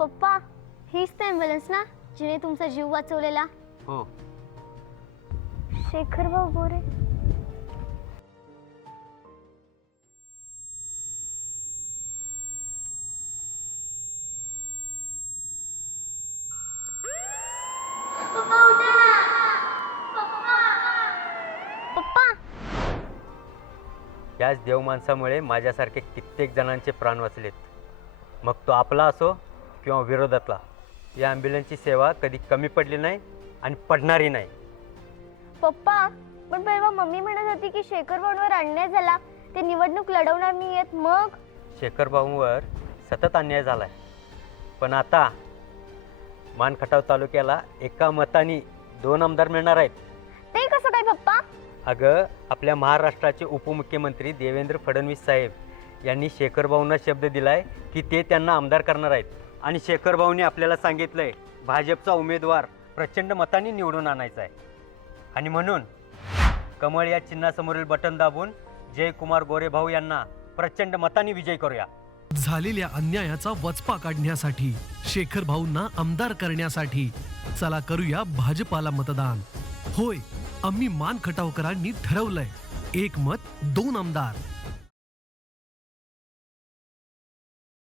पप्पा हीच ते ॲम्ब्युलन्स ना जिने तुमचा जीव वाचवलेला. हो. शेखर भाऊ गोरे पप्पा याच देव माणसामुळे माझ्यासारखे कित्येक जणांचे प्राण वाचलेत. मग तो आपला असो किंवा विरोधातला या ॲम्ब्युलन्सची सेवा कधी कमी पडली नाही आणि पडणारी नाही. पप्पा पण परवा मम्मी म्हणत होती की शेखर भाऊंवर अन्याय झाला ते निवडणूक लढवणार नाही आहेत मग? शेखर भाऊंवर सतत अन्याय झाला आहे पण आता मानखटाव तालुक्याला एका मताने दोन आमदार मिळणार आहेत. ते कसं काय पप्पा? अगं आपल्या महाराष्ट्राचे उपमुख्यमंत्री देवेंद्र फडणवीस साहेब यांनी शेखर भाऊंना शब्द दिलाय की ते त्यांना आमदार करणार आहेत. आणि शेखर भाऊंनी आपल्याला आहे भाजपचा उमेदवार प्रचंड मताने निवडून आणायचा आहे. आणि म्हणून कमळ या चिन्हासमोरील बटन दाबून जयकुमार गोरे भाऊ यांना प्रचंड मताने विजय करूया. झालेल्या अन्यायाचा वचपा काढण्यासाठी शेखर भाऊंना आमदार करण्यासाठी चला करूया भाजपाला मतदान. होय आम्ही मान खटावकरांनी ठरवलंय एक मत दोन आमदार.